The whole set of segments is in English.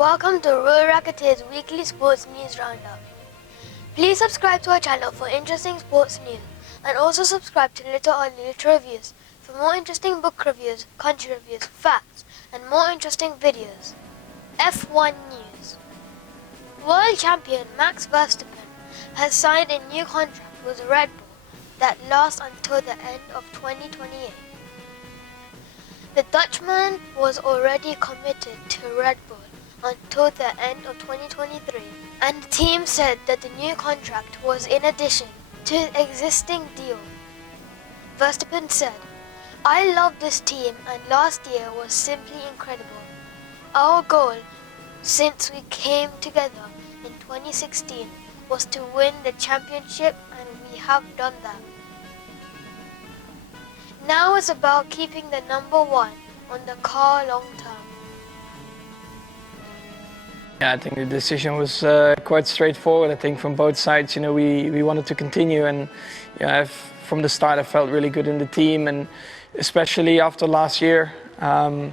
Welcome to royalracketeers weekly sports news roundup. Please subscribe to our channel for interesting sports news and also subscribe to Little or Little Reviews for more interesting book reviews, country reviews, facts and more interesting videos. F1 news. World champion Max Verstappen has signed a new contract with Red Bull that lasts until the end of 2028. The Dutchman was already committed to Red Bull until the end of 2023, and the team said that the new contract was in addition to the existing deal. Verstappen said, "I love this team and last year was simply incredible. Our goal since we came together in 2016 was to win the championship and we have done that. Now it's about keeping the number one on the car long term." Yeah, I think the decision was quite straightforward. I think from both sides, we wanted to continue, and from the start I felt really good in the team, and especially after last year, I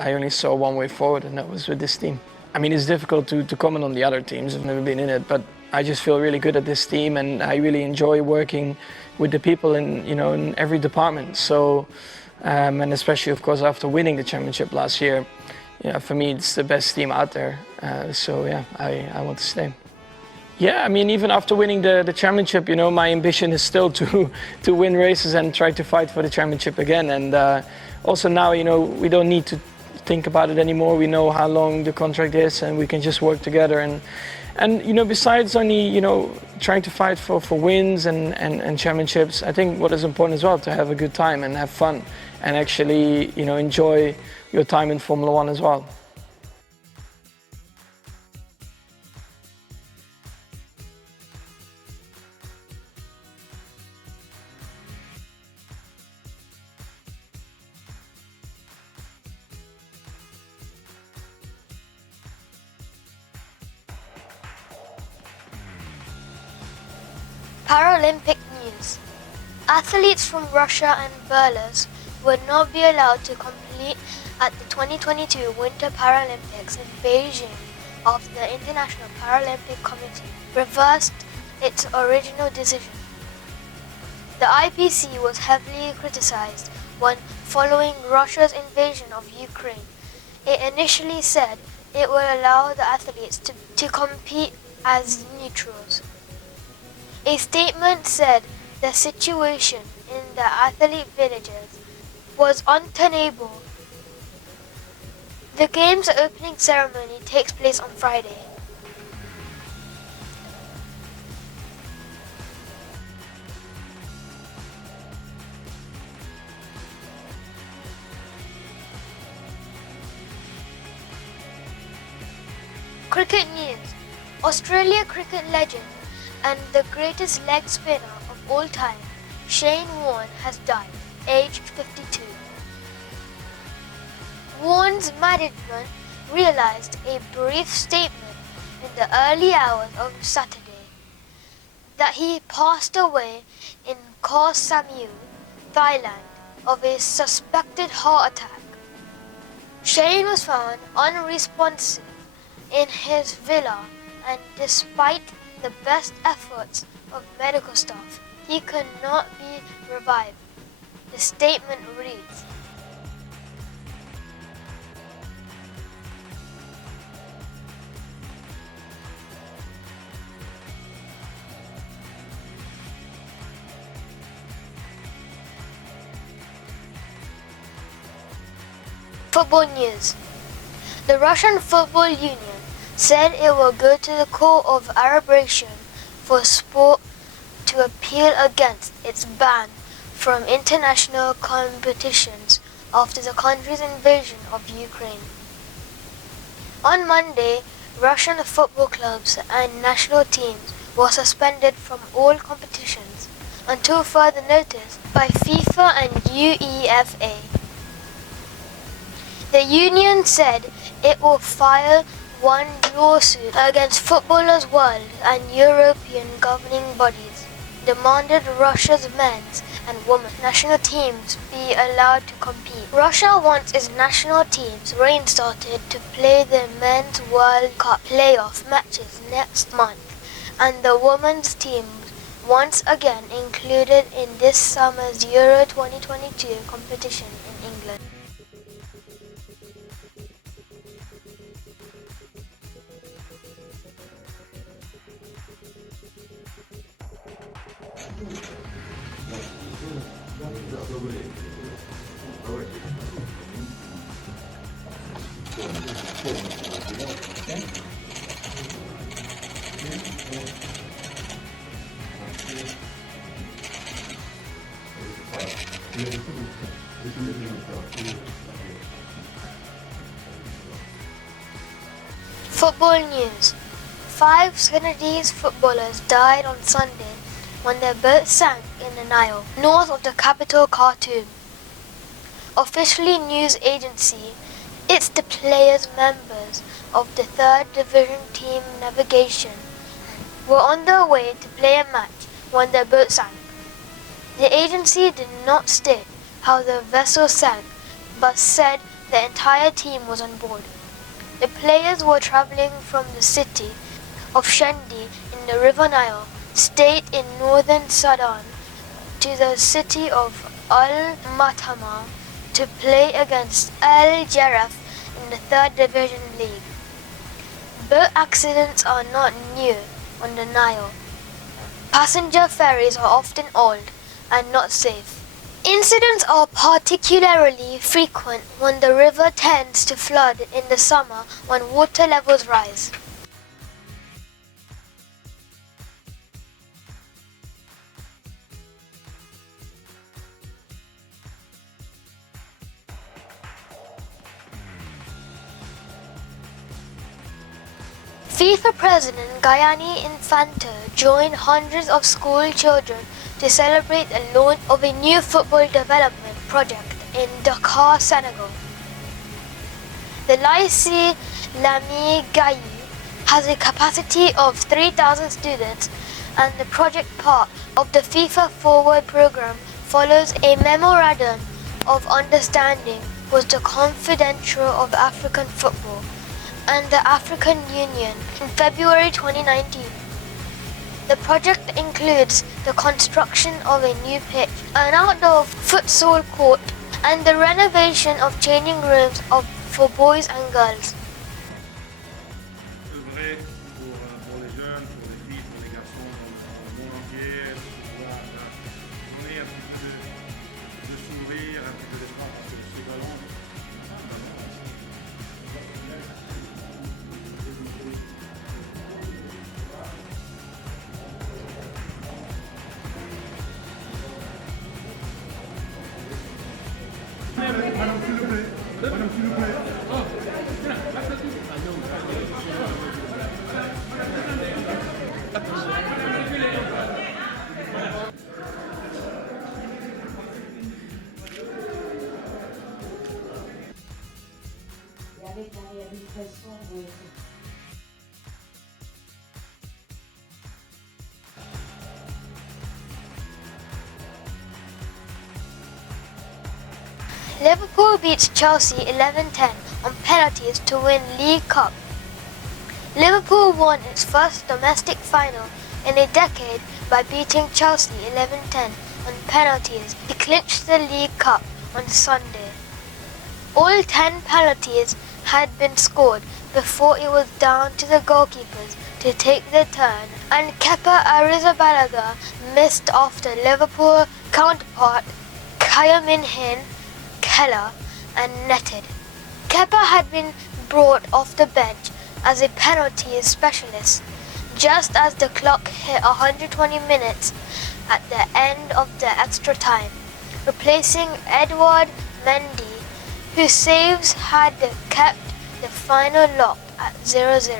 only saw one way forward, and that was with this team. I mean, it's difficult to comment on the other teams. I've never been in it, but I just feel really good at this team, and I really enjoy working with the people in every department. So, and especially, of course, after winning the championship last year, for me, it's the best team out there. I want to stay. Yeah, I mean, even after winning the championship, my ambition is still to win races and try to fight for the championship again. And also now, we don't need to think about it anymore. We know how long the contract is, and we can just work together. And besides only, trying to fight for wins and championships, I think what is important as well, to have a good time and have fun and actually, enjoy your time in Formula One as well. Paralympic news. Athletes from Russia and Belarus would not be allowed to compete at the 2022 Winter Paralympics in Beijing after the International Paralympic Committee reversed its original decision. The IPC was heavily criticized when following Russia's invasion of Ukraine. It initially said it would allow the athletes to compete as neutrals. A statement said the situation in the athlete villages was untenable. The game's opening ceremony takes place on Friday. Cricket news. Australia cricket legend and the greatest leg spinner of all time, Shane Warne, has died, aged 52. Warne's management realized a brief statement in the early hours of Saturday that he passed away in Koh Samui, Thailand, of a suspected heart attack. Shane was found unresponsive in his villa, and despite the best efforts of medical staff, he could not be revived. The statement reads, Football news. The Russian Football Union said it will go to the Court of Arbitration for Sport to appeal against its ban from international competitions after the country's invasion of Ukraine. On Monday, Russian football clubs and national teams were suspended from all competitions until further notice by FIFA and UEFA. The union said it will file one lawsuit against footballers' world and European governing bodies, demanded Russia's men's and women's national teams be allowed to compete. Russia wants its national teams restarted to play the Men's World Cup playoff matches next month, and the women's teams once again included in this summer's Euro 2022 competition in England. Football news. 5 Senegalese footballers died on Sunday when their boat sank in the Nile, north of the capital Khartoum. Officially news agency, it's the players members of the 3rd Division Team Navigation were on their way to play a match when their boat sank. The agency did not state how the vessel sank, but said the entire team was on board. The players were traveling from the city of Shendi in the River Nile, state in northern Sudan, to the city of Al-Matama to play against Al-Jarraf in the 3rd Division League. Boat accidents are not new on the Nile. Passenger ferries are often old and not safe. Incidents are particularly frequent when the river tends to flood in the summer when water levels rise. FIFA President Gianni Infantino joined hundreds of school children to celebrate the launch of a new football development project in Dakar, Senegal. The Lycée Lamy Gaillou has a capacity of 3,000 students, and the project part of the FIFA Forward program follows a memorandum of understanding with the Confederation of African Football and the African Union in February 2019. The project includes the construction of a new pitch, an outdoor futsal court, and the renovation of changing rooms for boys and girls. œuvrer pour les jeunes, pour les filles, pour les garçons dans le monde entier, pour pouvoir donner un petit peu de sourire, un petit peu d'espoir parce que ce ballon, Madame, s'il vous plaît. Madame, s'il vous plaît. Et avec la réhabilitation de Liverpool beats Chelsea 11-10 on penalties to win League Cup. Liverpool won its first domestic final in a decade by beating Chelsea 11-10 on penalties to clinch the League Cup on Sunday. All 10 penalties had been scored before it was down to the goalkeepers to take the turn, and Kepa Arrizabalaga missed after Liverpool counterpart Kyle-Min-Hin Keller and netted. Kepa had been brought off the bench as a penalty specialist just as the clock hit 120 minutes at the end of the extra time, replacing Edouard Mendy, whose saves had kept the final lock at 0-0.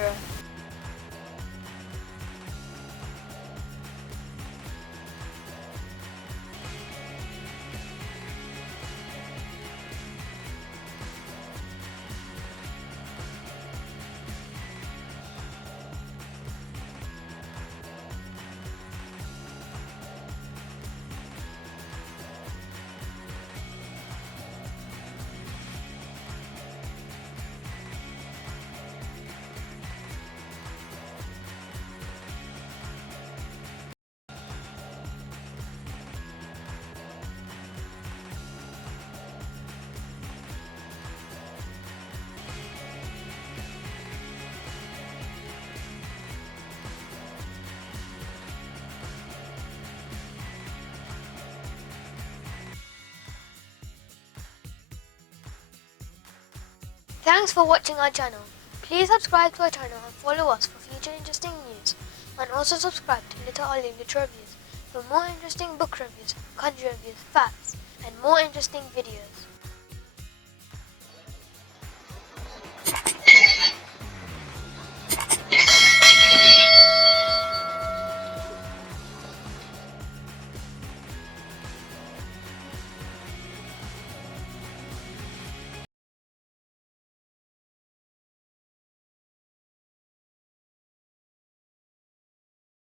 Thanks for watching our channel. Please subscribe to our channel and follow us for future interesting news. And also subscribe to Little Ollie Little Reviews for more interesting book reviews, country reviews, facts, and more interesting videos.